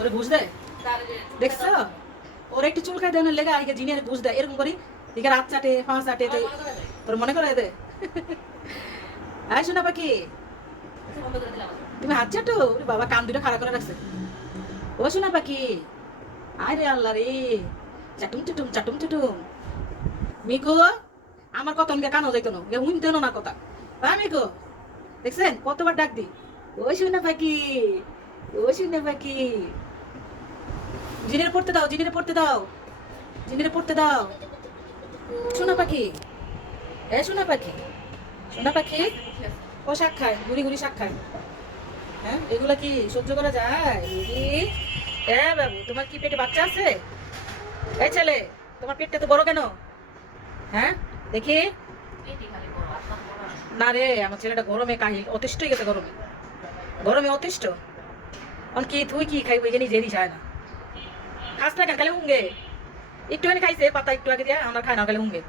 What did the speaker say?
ওরে ঘুষ দেয় দেখছো? ওরা একটু চুলকায় দেওয়ার লেগে আগে জিনিয়ারে ঘুষ দেয় এরকম করি। এদিকে রাত চাটে 5 চাটে তোর মনে করে দে। আয় শোনা পাখি, তুমি হাত চাটো? ওরে বাবা কান দুটো খাড়া করে রাখছে। ও শোনা পাখি, আয় রে আল্লাহ রে, চাটুম চুটুম চাটুম চুটুম। মিকো, আমার কথা অনকে কানও যাইতো না, শুনতে না কথা। হ্যাঁ মিকো, দেখছেন কতবার ডাক দি? ও শোনা পাখি, ও শোনা পাখি, জিনিরে পড়তে দাও, জিনিরে পড়তে দাও, জিনিরে পড়তে দাও। শোনা পাখি, এ শোনা পাখি, শোনা পাখি। ও শাক খায়, গুড়ি গুড়ি শাক খায়। হ্যাঁ, এগুলা কি সহ্য করা যায়? এ বাবু, তোমার কি পেটে বাচ্চা আছে? এই ছেলে, তোমার পেটটা তো বড় কেন? হ্যাঁ দেখি। না রে, আমার ছেলেটা গরমে কাহিল অতিষ্ঠ হয়ে গেছে, গরমে গরমে অতিষ্ঠ। অন কি তুই কি খাইব এখানে জেরি যায় না, খাস না কেন? খালি হুঙ্গে একটুখানি খাইছে পাতা একটু আগে দিয়ে, আমরা খাই না, খালি হুঙ্গে।